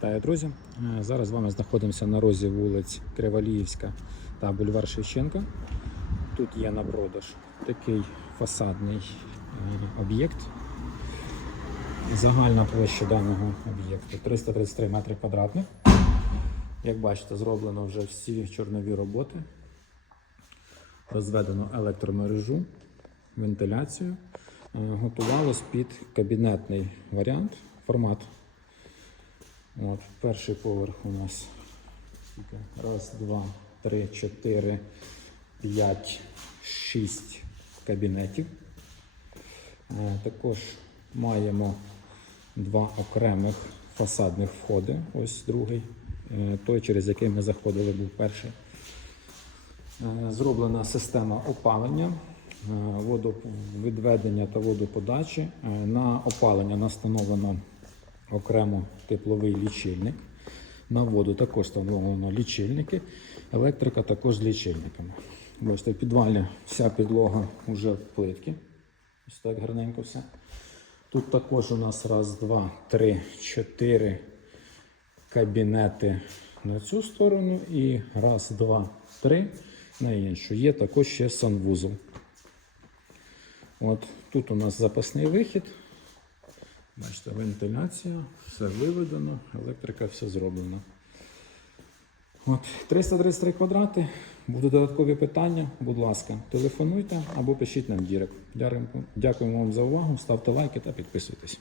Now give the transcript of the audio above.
Вітаю, друзі! Е, Зараз з вами знаходимося на розі вулиць Криваліївська та бульвар Шевченка. Тут є на продаж такий фасадний е, об'єкт. Загальна площа даного об'єкту 333 метри квадратних. Як бачите, зроблено вже всі чорнові роботи. Розведено електромережу, вентиляцію. Е, Готувалось під кабінетний варіант, формат От, перший поверх у нас раз, два, три, чотири, п'ять, шість кабінетів. Е, Також маємо два окремих фасадних входи. Ось другий. Е, Той, через який ми заходили, був перший. Е, Зроблена система опалення, водовідведення та водоподачі. На опалення настановлено окремо тепловий лічильник. На воду також встановлено лічильники. Електрика також з лічильниками. Бачите, в підвалі вся підлога вже в плитки. Ось так гарненько все. Тут також у нас раз, два, три, чотири кабінети на цю сторону і раз, два, три на іншу. Є також ще санвузол. От тут у нас запасний вихід. Бачите, вентиляція, все виведено, електрика все зроблено. От, 333 квадрати. Будуть додаткові питання, будь ласка, телефонуйте або пишіть нам в дірект. Дякуємо вам за увагу, ставте лайки та підписуйтесь.